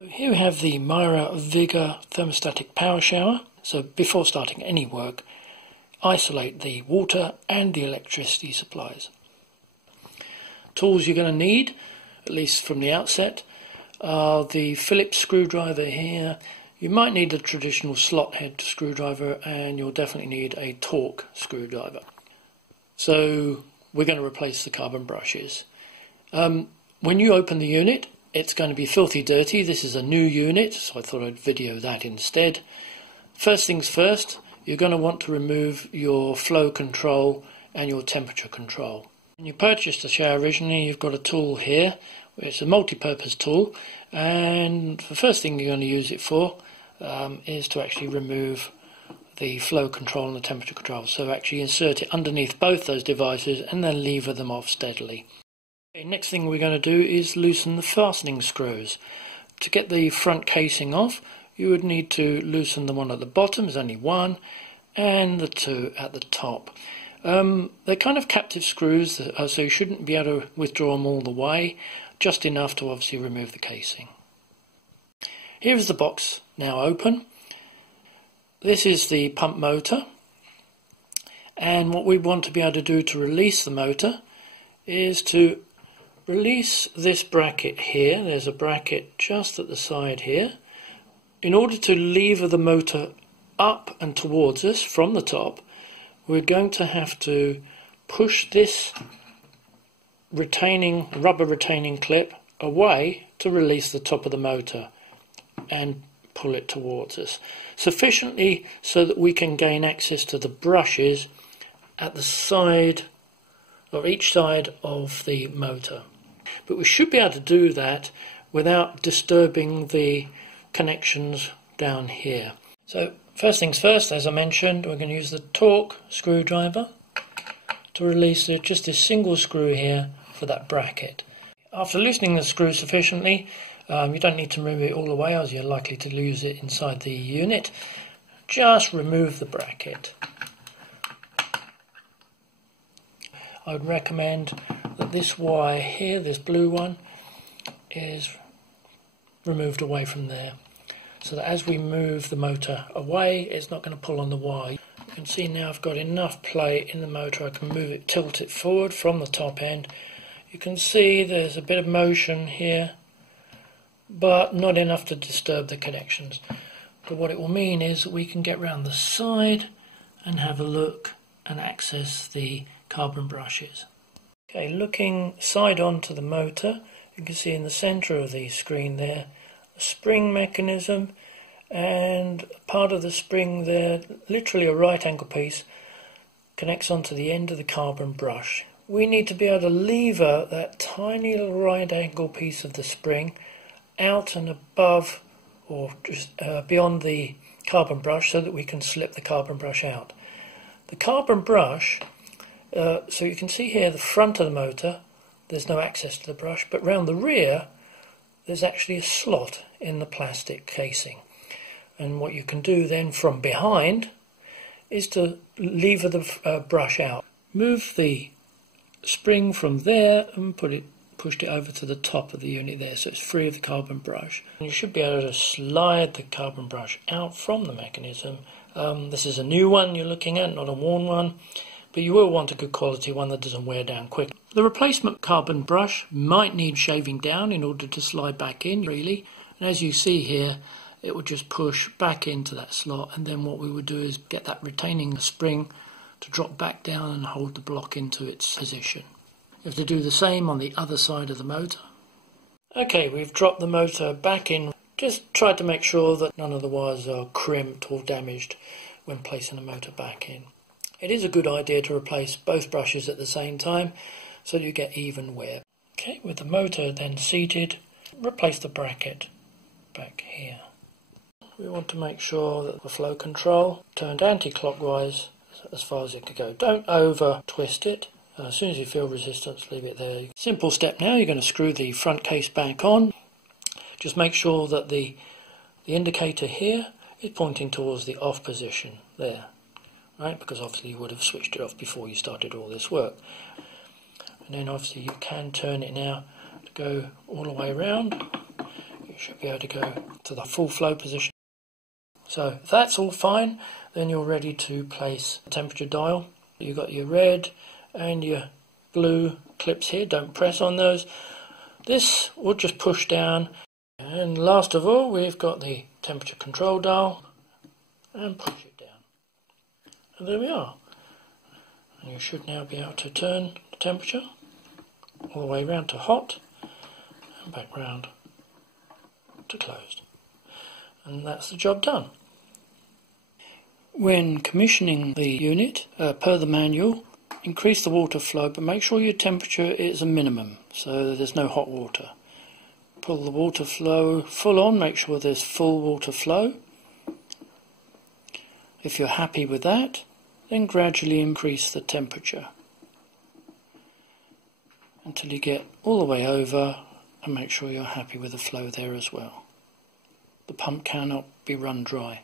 Here we have the Mira Vigor thermostatic power shower. So before starting any work, isolate the water and the electricity supplies. Tools you're going to need, at least from the outset, are the Phillips screwdriver here. You might need a traditional slot head screwdriver, and you'll definitely need a torque screwdriver. So we're going to replace the carbon brushes. When you open the unit, it's going to be filthy dirty. This is a new unit, so I thought I'd video that instead. First things first, you're going to want to remove your flow control and your temperature control. When you purchased the shower originally, you've got a tool here. It's a multi-purpose tool, and the first thing you're going to use it for is to actually remove the flow control and the temperature control. So actually insert it underneath both those devices and then lever them off steadily. Okay, next thing we're going to do is loosen the fastening screws. To get the front casing off, you would need to loosen the one at the bottom, there's only one, and the two at the top. They're kind of captive screws, so you shouldn't be able to withdraw them all the way, just enough to obviously remove the casing. Here is the box now open. This is the pump motor, and what we want to be able to do to release the motor is to release this bracket here. There's a bracket just at the side here. In order to lever the motor up and towards us from the top, we're going to have to push this rubber retaining clip away to release the top of the motor and pull it towards us sufficiently so that we can gain access to the brushes at the side or each side of the motor. But we should be able to do that without disturbing the connections down here. So first things first, as I mentioned, we're going to use the torque screwdriver to release just this single screw here for that bracket. After loosening the screw sufficiently, you don't need to remove it all the way as you're likely to lose it inside the unit. Just remove the bracket. I would recommend that this wire here, this blue one, is removed away from there, so that as we move the motor away, it's not going to pull on the wire. You can see now I've got enough play in the motor, I can move it, tilt it forward from the top end. You can see there's a bit of motion here, but not enough to disturb the connections. But what it will mean is that we can get round the side and have a look and access the carbon brushes. Okay, looking side on to the motor, you can see in the centre of the screen there a spring mechanism, and part of the spring there, literally a right angle piece, connects onto the end of the carbon brush. We need to be able to lever that tiny little right angle piece of the spring out and above or just beyond the carbon brush so that we can slip the carbon brush out. The carbon brush, so you can see here the front of the motor, there's no access to the brush, but round the rear there's actually a slot in the plastic casing. And what you can do then from behind is to lever the brush out. Move the spring from there and pushed it over to the top of the unit there, so it's free of the carbon brush. And you should be able to slide the carbon brush out from the mechanism. This is a new one you're looking at, not a worn one, but you will want a good quality one that doesn't wear down quick. The replacement carbon brush might need shaving down in order to slide back in really, and as you see here it will just push back into that slot, and then what we would do is get that retaining spring to drop back down and hold the block into its position. You have to do the same on the other side of the motor. Okay, we've dropped the motor back in. Just try to make sure that none of the wires are crimped or damaged when placing the motor back in. It is a good idea to replace both brushes at the same time so that you get even wear. Okay, with the motor then seated, replace the bracket back here. We want to make sure that the flow control turned anti-clockwise as far as it could go. Don't over twist it. As soon as you feel resistance, leave it there. Simple step now, you're going to screw the front case back on. Just make sure that the indicator here is pointing towards the off position there. Right, because obviously you would have switched it off before you started all this work. And then obviously you can turn it now to go all the way around. You should be able to go to the full flow position. So if that's all fine, then you're ready to place the temperature dial. You've got your red and your blue clips here, don't press on those. This will just push down, and last of all we've got the temperature control dial, and push it down. And there we are. And you should now be able to turn the temperature all the way round to hot and back round to closed. And that's the job done. When commissioning the unit, per the manual, increase the water flow, but make sure your temperature is a minimum, so there's no hot water. Pull the water flow full on, make sure there's full water flow. If you're happy with that, then gradually increase the temperature until you get all the way over, and make sure you're happy with the flow there as well. The pump cannot be run dry.